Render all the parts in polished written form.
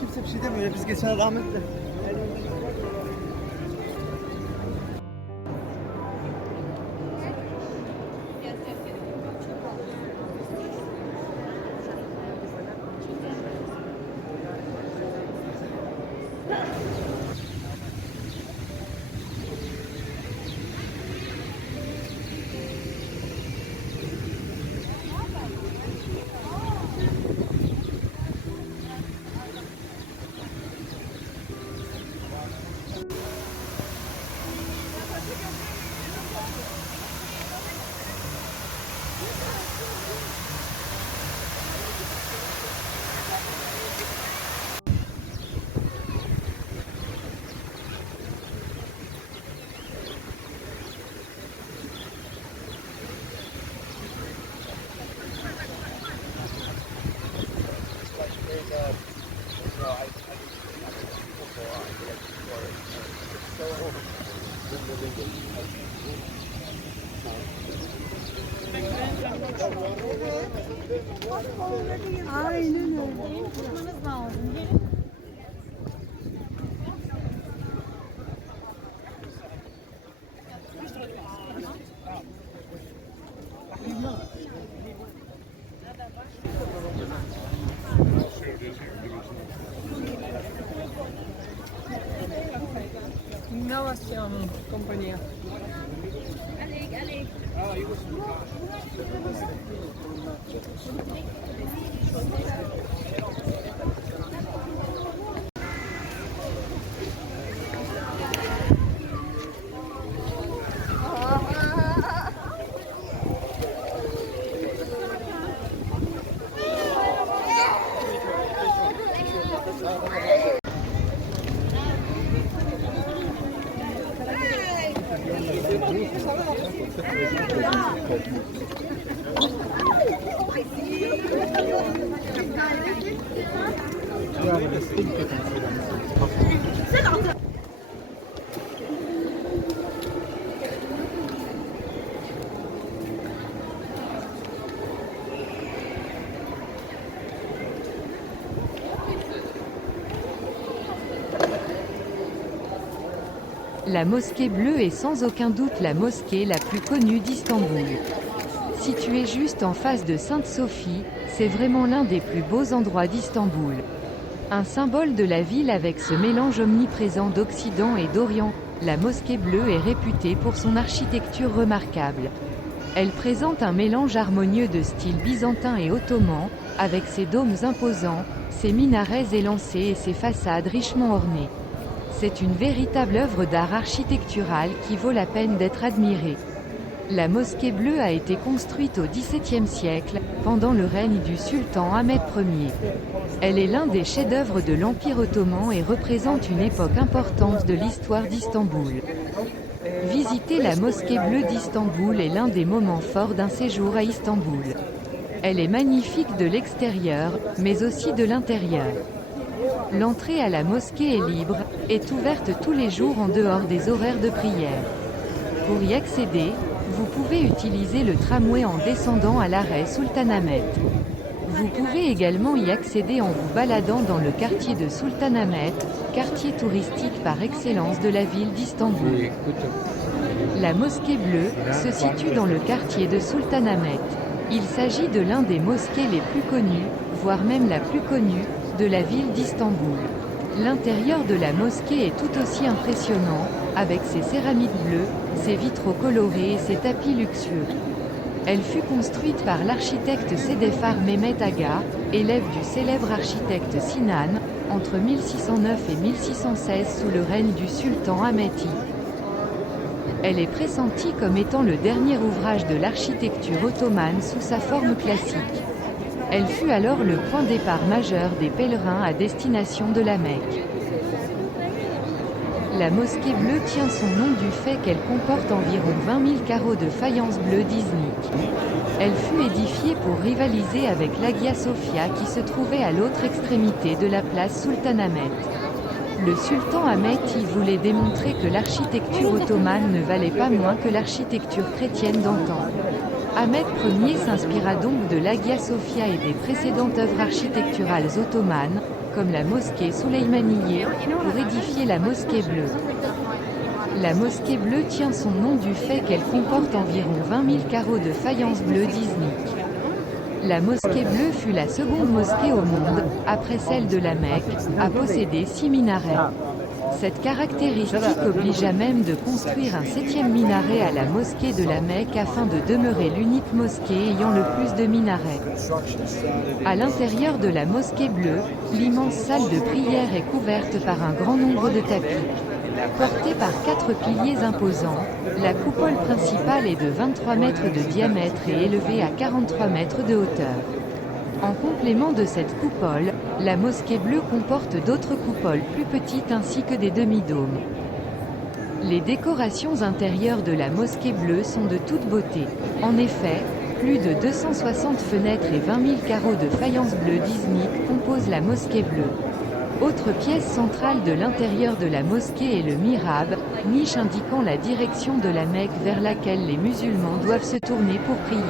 Kimse bir şey demiyor. Biz geçen rahmetli. Aynen öyle. Tutmanız lazım. Gelin. Innovación, compañía. La mosquée bleue est sans aucun doute la mosquée la plus connue d'Istanbul. Située juste en face de Sainte-Sophie, c'est vraiment l'un des plus beaux endroits d'Istanbul. Un symbole de la ville avec ce mélange omniprésent d'Occident et d'Orient, la mosquée bleue est réputée pour son architecture remarquable. Elle présente un mélange harmonieux de style byzantin et ottoman, avec ses dômes imposants, ses minarets élancés et ses façades richement ornées. C'est une véritable œuvre d'art architectural qui vaut la peine d'être admirée. La mosquée bleue a été construite au XVIIe siècle, pendant le règne du sultan Ahmed Ier. Elle est l'un des chefs-d'œuvre de l'Empire ottoman et représente une époque importante de l'histoire d'Istanbul. Visiter la mosquée bleue d'Istanbul est l'un des moments forts d'un séjour à Istanbul. Elle est magnifique de l'extérieur, mais aussi de l'intérieur. L'entrée à la mosquée est libre, est ouverte tous les jours en dehors des horaires de prière. Pour y accéder, vous pouvez utiliser le tramway en descendant à l'arrêt Sultanahmet. Vous pouvez également y accéder en vous baladant dans le quartier de Sultanahmet, quartier touristique par excellence de la ville d'Istanbul. La mosquée bleue se situe dans le quartier de Sultanahmet. Il s'agit de l'un des mosquées les plus connues, voire même la plus connue, de la ville d'Istanbul. L'intérieur de la mosquée est tout aussi impressionnant, avec ses céramiques bleues, ses vitraux colorés et ses tapis luxueux. Elle fut construite par l'architecte Sedefar Mehmet Aga, élève du célèbre architecte Sinan, entre 1609 et 1616 sous le règne du sultan Ahmet I. Elle est pressentie comme étant le dernier ouvrage de l'architecture ottomane sous sa forme classique. Elle fut alors le point de départ majeur des pèlerins à destination de la Mecque. La mosquée bleue tient son nom du fait qu'elle comporte environ 20 000 carreaux de faïence bleue d'Iznik. Elle fut édifiée pour rivaliser avec l'Hagia Sophia qui se trouvait à l'autre extrémité de la place Sultanahmet. Le sultan Ahmet y voulait démontrer que l'architecture ottomane ne valait pas moins que l'architecture chrétienne d'antan. Ahmet Ier s'inspira donc de l'Hagia Sophia et des précédentes œuvres architecturales ottomanes, comme la mosquée Süleymaniyye, pour édifier la mosquée bleue. La mosquée bleue tient son nom du fait qu'elle comporte environ 20 000 carreaux de faïence bleue d'Iznik. La mosquée bleue fut la seconde mosquée au monde, après celle de la Mecque, à posséder 6 minarets. Cette caractéristique obligea même de construire un 7e minaret à la mosquée de la Mecque afin de demeurer l'unique mosquée ayant le plus de minarets. À l'intérieur de la mosquée bleue, l'immense salle de prière est couverte par un grand nombre de tapis. Portée par 4 piliers imposants, la coupole principale est de 23 mètres de diamètre et élevée à 43 mètres de hauteur. En complément de cette coupole, la mosquée bleue comporte d'autres coupoles plus petites ainsi que des demi-dômes. Les décorations intérieures de la mosquée bleue sont de toute beauté. En effet, plus de 260 fenêtres et 20 000 carreaux de faïence bleue d'Iznik composent la mosquée bleue. Autre pièce centrale de l'intérieur de la mosquée est le mihrab, niche indiquant la direction de la Mecque vers laquelle les musulmans doivent se tourner pour prier.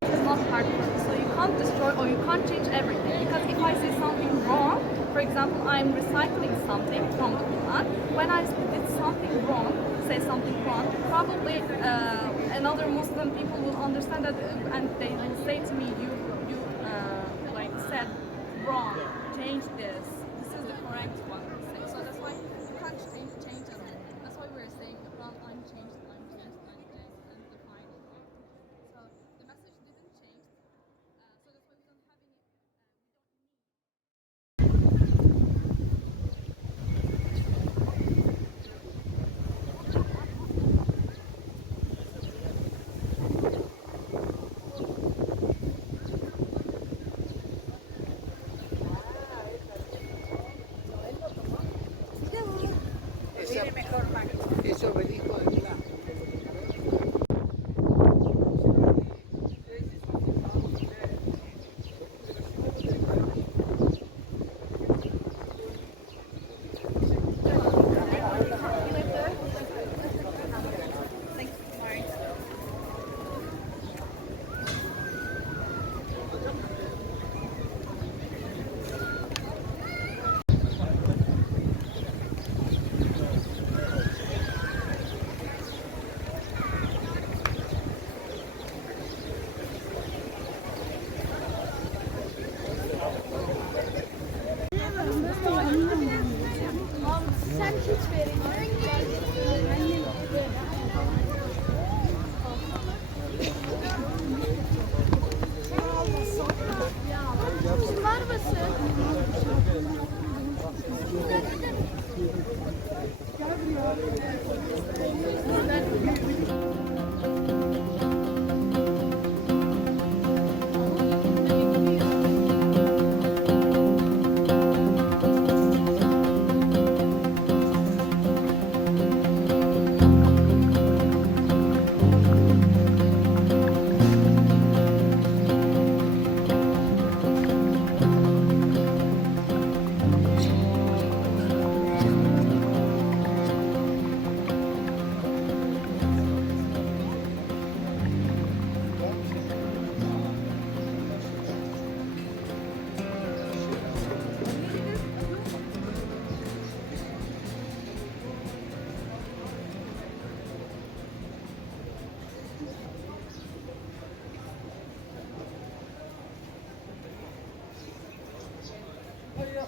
It's not hardcore, so you can't destroy or you can't change everything. Because if I say something wrong, for example, I'm recycling something from the Quran. When I did something wrong, say something wrong, probably another Muslim people will understand that and they will say to me, you like said wrong, change this. This is the correct one. So that's why you can't change it. That's why we're saying the Quran unchanged, and define it. So the message didn't change. So that's why we don't have any. Ese obelisco de Milán. Sen hiç verin. Var mısın?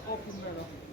Open that up.